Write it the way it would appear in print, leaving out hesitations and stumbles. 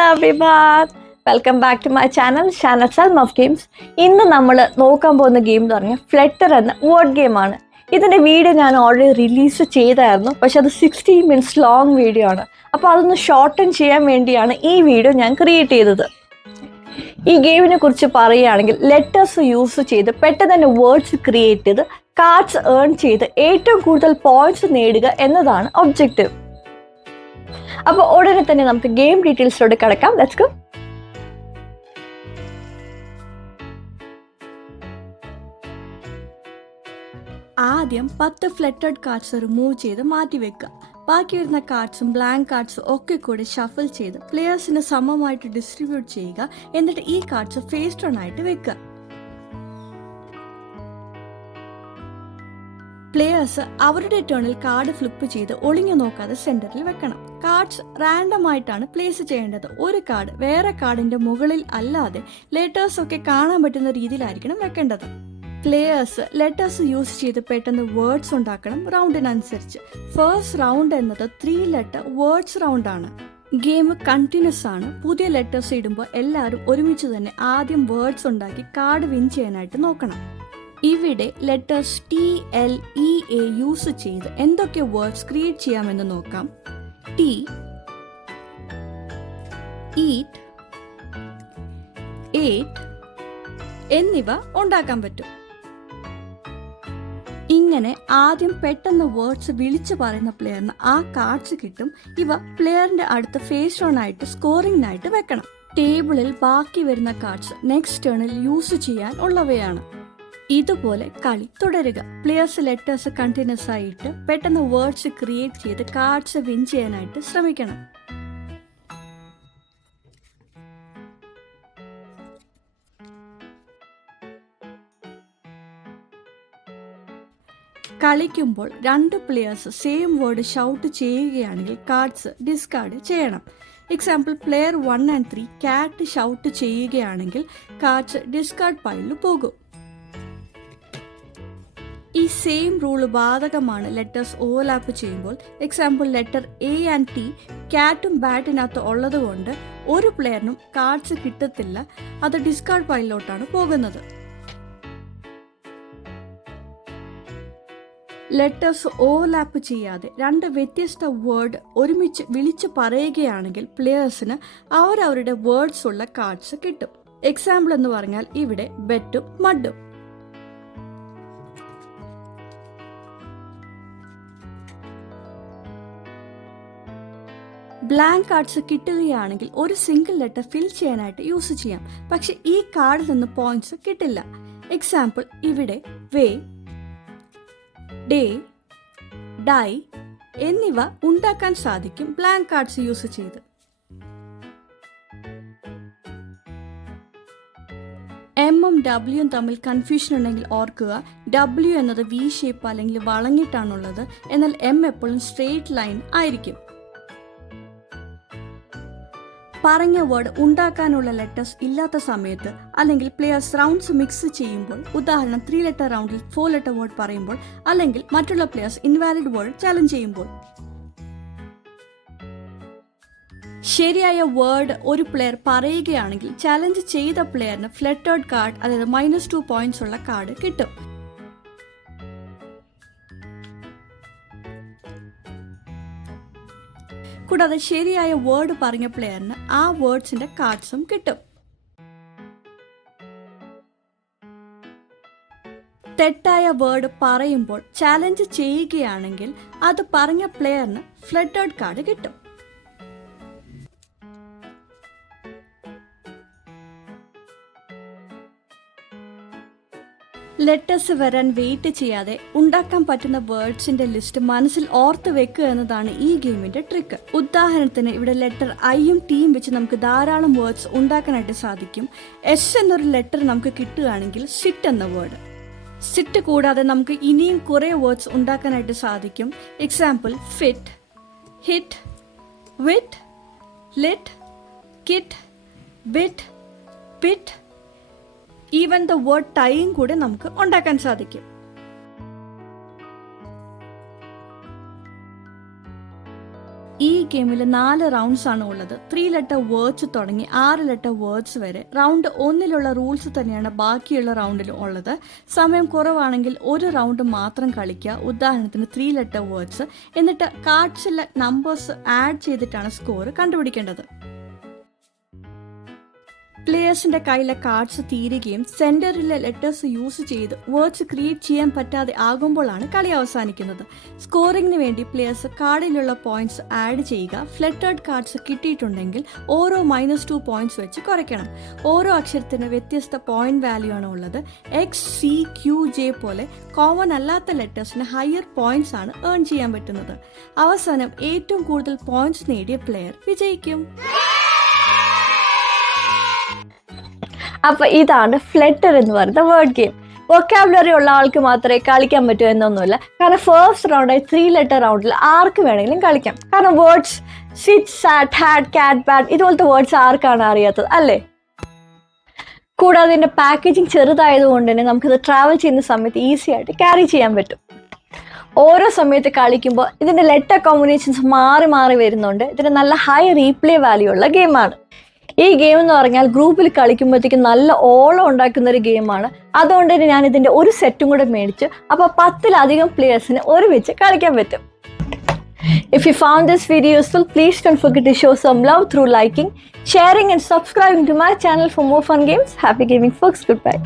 Hello everyone, welcome back to my channel Salm of Games. ഇന്ന് നമ്മൾ നോക്കാൻ പോകുന്ന ഗെയിം എന്ന് പറഞ്ഞാൽ ഫ്ലട്ടർ എന്ന വേർഡ് ഗെയിമാണ്. ഇതിൻ്റെ വീഡിയോ ഞാൻ ഓൾറെഡി റിലീസ് ചെയ്തായിരുന്നു, പക്ഷെ അത് 60 minutes ലോങ് വീഡിയോ ആണ്. അപ്പോൾ അതൊന്ന് ഷോർട്ടൻ ചെയ്യാൻ വേണ്ടിയാണ് ഈ വീഡിയോ ഞാൻ ക്രിയേറ്റ് ചെയ്തത്. ഈ ഗെയിമിനെ കുറിച്ച് പറയുകയാണെങ്കിൽ ലെറ്റേഴ്സ് യൂസ് ചെയ്ത് പെട്ടെന്ന് തന്നെ വേർഡ്സ് ക്രിയേറ്റ് ചെയ്ത് കാർഡ്സ് ഏൺ ചെയ്ത് ഏറ്റവും കൂടുതൽ പോയിന്റ്സ് നേടുക എന്നതാണ് ഒബ്ജക്റ്റീവ്. അപ്പോൾ ഉടനെ തന്നെ നമുക്ക് ഗെയിം ഡീറ്റെയിൽസിലോട്ട് കിടക്കാം. Let's go. ആദ്യം 10 ഫ്ലട്ടേഡ് കാർഡ്സ് റിമൂവ് ചെയ്ത് മാറ്റി വെക്കുക. ബാക്കി വരുന്ന കാർഡ്സും ബ്ലാങ്ക് കാർഡ്സും ഒക്കെ കൂടി ഷഫിൾ ചെയ്ത് പ്ലെയേഴ്സിന് സമമായിട്ട് ഡിസ്ട്രിബ്യൂട്ട് ചെയ്യുക. എന്നിട്ട് ഈ കാർഡ്സ് ഫേസ് ടേൺ ആയിട്ട് വെക്കുക. പ്ലെയേഴ്സ് അവരുടെ ടേണിൽ കാർഡ് ഫ്ലിപ്പ് ചെയ്ത് ഒളിഞ്ഞു നോക്കാതെ സെന്ററിൽ വെക്കണം. കാർഡ്സ് റാൻഡം ആയിട്ടാണ് പ്ലേസ് ചെയ്യേണ്ടത്. ഒരു കാർഡ് വേറെ കാർഡിന്റെ മുകളിൽ അല്ലാതെ ലെറ്റേഴ്സ് ഒക്കെ കാണാൻ പറ്റുന്ന രീതിയിലായിരിക്കണം വെക്കേണ്ടത്. പ്ലെയേഴ്സ് ലെറ്റേഴ്സ് യൂസ് ചെയ്ത് പെട്ടെന്ന് വേർഡ്സ് ഉണ്ടാക്കണം റൗണ്ടിനനുസരിച്ച്. ഫസ്റ്റ് റൗണ്ട് എന്നത് 3 letter വേർഡ്സ് റൗണ്ട് ആണ്. ഗെയിം കണ്ടിന്യൂസ് ആണ്. പുതിയ ലെറ്റേഴ്സ് ഇടുമ്പോൾ എല്ലാവരും ഒരുമിച്ച് തന്നെ ആദ്യം വേർഡ്സ് ഉണ്ടാക്കി കാർഡ് വിൻ ചെയ്യാനായിട്ട് നോക്കണം. ഇവിടെ ലെറ്റേഴ്സ് TLEA യൂസ് ചെയ്ത് എന്തൊക്കെ വേർഡ്സ് ക്രിയേറ്റ് ചെയ്യാമെന്ന് നോക്കാം. T, eat, ate എന്നിവ ഉണ്ടാക്കാൻ പറ്റും. ഇങ്ങനെ ആദ്യം പെട്ടെന്ന് വേർഡ്സ് വിളിച്ചു പറയുന്ന പ്ലെയറിന് ആ കാർഡ്സ് കിട്ടും. ഇവ പ്ലെയറിന്റെ അടുത്ത് ഫേസ് ഓൺ ആയിട്ട് സ്കോറിംഗിനായിട്ട് വെക്കണം. ടേബിളിൽ ബാക്കി വരുന്ന കാർഡ്സ് നെക്സ്റ്റ് ടേണിൽ യൂസ് ചെയ്യാൻ ഉള്ളവയാണ്. ഇതുപോലെ കളി തുടരുക. പ്ലെയേഴ്സ് ലെറ്റേഴ്സ് കണ്ടിന്യൂസ് ആയിട്ട് പെട്ടെന്ന് വേർഡ്സ് ക്രിയേറ്റ് ചെയ്ത് കാർഡ്സ് വിൻ ചെയ്യാനായിട്ട് ശ്രമിക്കണം. കളിക്കുമ്പോൾ 2 പ്ലെയേഴ്സ് സെയിം വേർഡ് ഷൗട്ട് ചെയ്യുകയാണെങ്കിൽ കാർഡ്സ് ഡിസ്കാർഡ് ചെയ്യണം. Example player 1 and 3 cat shout ചെയ്യുകയാണെങ്കിൽ കാർഡ്സ് ഡിസ്കാർഡ് പൈലിൽ പോകും. ഈ സെയിം റൂൾ ബാധകമാണ് ലെറ്റേഴ്സ് ഓവർലാപ്പ് ചെയ്യുമ്പോൾ. Example letter A and T ക്യാറ്റും ബാറ്റിനകത്ത് ഉള്ളത് കൊണ്ട് ഒരു പ്ലെയറിനും കാർഡ്സ് കിട്ടത്തില്ല. അത് ഡിസ്കാർഡ് പൈലിലോട്ടാണ് പോകുന്നത്. ലെറ്റേഴ്സ് ഓവർലാപ്പ് ചെയ്യാതെ 2 വ്യത്യസ്ത വേർഡ് ഒരുമിച്ച് വിളിച്ച് പറയുകയാണെങ്കിൽ പ്ലെയേഴ്സിന് അവരവരുടെ വേർഡ്സ് ഉള്ള കാർഡ്സ് കിട്ടും. എക്സാമ്പിൾ എന്ന് പറഞ്ഞാൽ ഇവിടെ ബെറ്റും മഡും. ബ്ലാങ്ക് കാർഡ്സ് കിട്ടുകയാണെങ്കിൽ ഒരു സിംഗിൾ ലെറ്റർ ഫിൽ ചെയ്യാനായിട്ട് യൂസ് ചെയ്യാം. പക്ഷെ ഈ കാർഡിൽ നിന്ന് പോയിന്റ്സ് കിട്ടില്ല. എക്സാമ്പിൾ ഇവിടെ വേ, ഡേ, ഡൈ എന്നിവ ഉണ്ടാക്കാൻ സാധിക്കും ബ്ലാങ്ക് കാർഡ്സ് യൂസ് ചെയ്ത്. എമ്മും ഡബ്ല്യുവും തമ്മിൽ കൺഫ്യൂഷൻ ഉണ്ടെങ്കിൽ ഓർക്കുക, W എന്നത് V ഷേപ്പ് അല്ലെങ്കിൽ വളഞ്ഞിട്ടാണുള്ളത്, എന്നാൽ M എപ്പോഴും സ്ട്രെയിറ്റ് ലൈൻ ആയിരിക്കും. പറഞ്ഞ വേർഡ് ഉണ്ടാക്കാനുള്ള ലെറ്റേഴ്സ് ഇല്ലാത്ത സമയത്ത് അല്ലെങ്കിൽ പ്ലെയേഴ്സ് റൗണ്ട്സ് മിക്സ് ചെയ്യുമ്പോൾ, ഉദാഹരണം 3 letter റൗണ്ടിൽ 4 letter വേർഡ് പറയുമ്പോൾ, അല്ലെങ്കിൽ മറ്റുള്ള പ്ലെയേഴ്സ് ഇൻവാലിഡ് വേർഡ് ചലഞ്ച് ചെയ്യുമ്പോൾ. ശരിയായ വേർഡ് ഒരു പ്ലെയർ പറയുകയാണെങ്കിൽ ചലഞ്ച് ചെയ്ത പ്ലെയറിന് ഫ്ലട്ടേഡ് കാർഡ്, അതായത് -2 points ഉള്ള കാർഡ് കിട്ടും. കൂടാതെ ശരിയായ വേർഡ് പറഞ്ഞ പ്ലെയറിന് ആ വേർഡ്സിന്റെ കാർഡ്സും കിട്ടും. തെറ്റായ വേർഡ് പറയുമ്പോൾ ചാലഞ്ച് ചെയ്യുകയാണെങ്കിൽ അത് പറഞ്ഞ പ്ലെയറിന് ഫ്ലട്ടേഡ് കാർഡ് കിട്ടും. ലെറ്റേഴ്സ് വരാൻ വെയിറ്റ് ചെയ്യാതെ ഉണ്ടാക്കാൻ പറ്റുന്ന വേർഡ്സിന്റെ ലിസ്റ്റ് മനസ്സിൽ ഓർത്ത് വെക്കുക എന്നതാണ് ഈ ഗെയിമിന്റെ ട്രിക്ക്. ഉദാഹരണത്തിന് ഇവിടെ ലെറ്റർ ഐയും ടിയും വെച്ച് നമുക്ക് ധാരാളം വേർഡ്സ് ഉണ്ടാക്കാനായിട്ട് സാധിക്കും. S എന്നൊരു ലെറ്റർ നമുക്ക് കിട്ടുകയാണെങ്കിൽ സിറ്റ് എന്ന വേർഡ്. സിറ്റ് കൂടാതെ നമുക്ക് ഇനിയും കുറെ വേർഡ്സ് ഉണ്ടാക്കാനായിട്ട് സാധിക്കും. Example fit, hit, wit, lit, kit, bit, pit, even the word ടൈയും കൂടെ നമുക്ക് ഉണ്ടാക്കാൻ സാധിക്കും. ഈ ഗെയിമിൽ 4 റൗണ്ട്സ് ആണ് ഉള്ളത്. 3 ലെറ്റർ വേർഡ്സ് തുടങ്ങി 6 ലെറ്റർ വേർഡ്സ് വരെ. റൗണ്ട് 1 റൂൾസ് തന്നെയാണ് ബാക്കിയുള്ള റൗണ്ടിലും ഉള്ളത്. സമയം കുറവാണെങ്കിൽ ഒരു റൗണ്ട് മാത്രം കളിക്കുക. ഉദാഹരണത്തിന് 3 ലെറ്റർ വേർഡ്സ്. എന്നിട്ട് കാർഡ്സിലെ നമ്പേഴ്സ് ആഡ് ചെയ്തിട്ടാണ് സ്കോർ കണ്ടുപിടിക്കേണ്ടത്. പ്ലേയേഴ്സിന്റെ കയ്യിലെ കാർഡ്സ് തീരുകയും സെന്ററിലെ ലെറ്റേഴ്സ് യൂസ് ചെയ്ത് വേർഡ്സ് ക്രിയേറ്റ് ചെയ്യാൻ പറ്റാതെ ആകുമ്പോഴാണ് കളി അവസാനിക്കുന്നത്. സ്കോറിംഗിന് വേണ്ടി പ്ലേയേഴ്സ് കാർഡിലുള്ള പോയിന്റ്സ് ആഡ് ചെയ്യുക. ഫ്ലറ്റേർഡ് കാർഡ്സ് കിട്ടിയിട്ടുണ്ടെങ്കിൽ ഓരോ -2 പോയിന്റ്സ് വെച്ച് കുറയ്ക്കണം. ഓരോ അക്ഷരത്തിന് വ്യത്യസ്ത പോയിന്റ് വാല്യൂ ആണ് ഉള്ളത്. X, C, Q, J പോലെ കോമൺ അല്ലാത്ത ലെറ്റേഴ്സിന് ഹയർ പോയിന്റ്സ് ആണ് ഏൺ ചെയ്യാൻ പറ്റുന്നത്. അവസാനം ഏറ്റവും കൂടുതൽ പോയിന്റ്സ് നേടിയ പ്ലെയർ വിജയിക്കും. അപ്പോൾ ഇതാണ് ഫ്ലട്ടർ എന്ന് പറയുന്ന വേർഡ് ഗെയിം. വൊക്കാബുലറി ഉള്ള ആൾക്ക് മാത്രമേ കളിക്കാൻ പറ്റൂ എന്നൊന്നുമില്ല. കാരണം ഫസ്റ്റ് റൗണ്ടായി 3 ലെറ്റർ റൗണ്ടിൽ ആർക്ക് വേണമെങ്കിലും കളിക്കാം. കാരണം വേർഡ്സ് സിറ്റ്, സാറ്റ്, ഹാഡ്, കാറ്റ്, ബാറ്റ് ഇതുപോലത്തെ വേർഡ്സ് ആർക്കാണ് അറിയാത്തത് അല്ലേ? കൂടാതെ ഇതിൻ്റെ പാക്കേജിങ് ചെറുതായതുകൊണ്ട് തന്നെ നമുക്കിത് ട്രാവൽ ചെയ്യുന്ന സമയത്ത് ഈസി ആയിട്ട് ക്യാരി ചെയ്യാൻ പറ്റും. ഓരോ സമയത്ത് കളിക്കുമ്പോൾ ഇതിൻ്റെ ലെറ്റർ കോമ്പിനേഷൻസ് മാറി മാറി വരുന്നുണ്ട്. ഇതിന് നല്ല ഹൈ റീപ്ലേ വാല്യൂ ഉള്ള ഗെയിമാണ്. ഈ ഗെയിം എന്ന് പറഞ്ഞാൽ ഗ്രൂപ്പിൽ കളിക്കുമ്പോഴത്തേക്കും നല്ല ഓളം ഉണ്ടാക്കുന്ന ഒരു ഗെയിമാണ്. അതുകൊണ്ട് തന്നെ ഞാൻ ഇതിൻ്റെ ഒരു സെറ്റും കൂടെ മേടിച്ചു. അപ്പോൾ 10-ലധികം പ്ലേയേഴ്സിന് ഒരുമിച്ച് കളിക്കാൻ പറ്റും. If you found this video useful, please don't forget to show some love through liking, sharing and subscribing to my channel for more fun games. Happy gaming folks. Goodbye.